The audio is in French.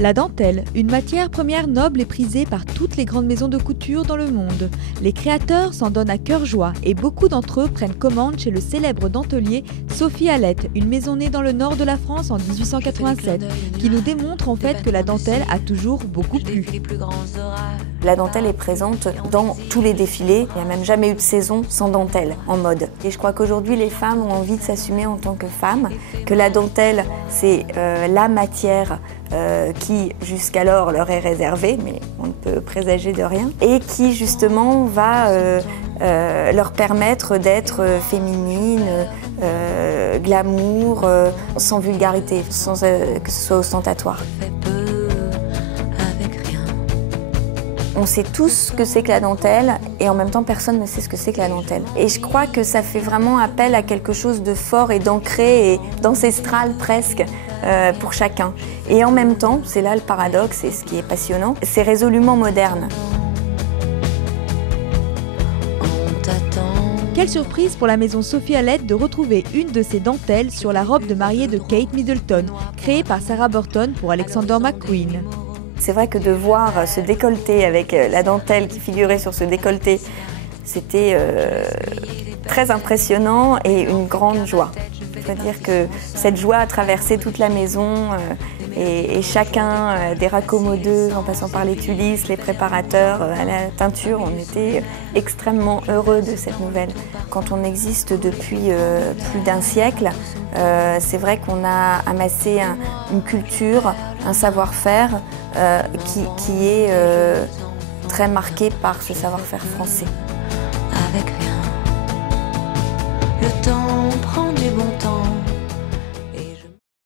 La dentelle, une matière première noble et prisée par toutes les grandes maisons de couture dans le monde. Les créateurs s'en donnent à cœur joie et beaucoup d'entre eux prennent commande chez le célèbre dentelier Sophie Hallette, une maison née dans le nord de la France en 1887, qui nous démontre en fait que la dentelle a toujours beaucoup plu. La dentelle est présente dans tous les défilés. Il n'y a même jamais eu de saison sans dentelle en mode. Et je crois qu'aujourd'hui, les femmes ont envie de s'assumer en tant que femmes, que la dentelle, c'est la matière qui jusqu'alors leur est réservée, mais on ne peut présager de rien, et qui justement va leur permettre d'être féminine, glamour, sans vulgarité, sans que ce soit ostentatoire. On sait tous ce que c'est que la dentelle et en même temps personne ne sait ce que c'est que la dentelle. Et je crois que ça fait vraiment appel à quelque chose de fort et d'ancré et d'ancestral presque pour chacun. Et en même temps, c'est là le paradoxe et ce qui est passionnant, c'est résolument moderne. Quelle surprise pour la maison Sophie Hallette de retrouver une de ses dentelles sur la robe de mariée de Kate Middleton, créée par Sarah Burton pour Alexander McQueen. C'est vrai que de voir ce décolleté avec la dentelle qui figurait sur ce décolleté, c'était très impressionnant et une grande joie. C'est-à-dire que cette joie a traversé toute la maison et chacun, des raccommodeuses en passant par les tulisses, les préparateurs, à la teinture, on était extrêmement heureux de cette nouvelle. Quand on existe depuis plus d'un siècle, c'est vrai qu'on a amassé une culture, un savoir-faire qui est très marqué par ce savoir-faire français. Avec rien, le temps prend du bon temps.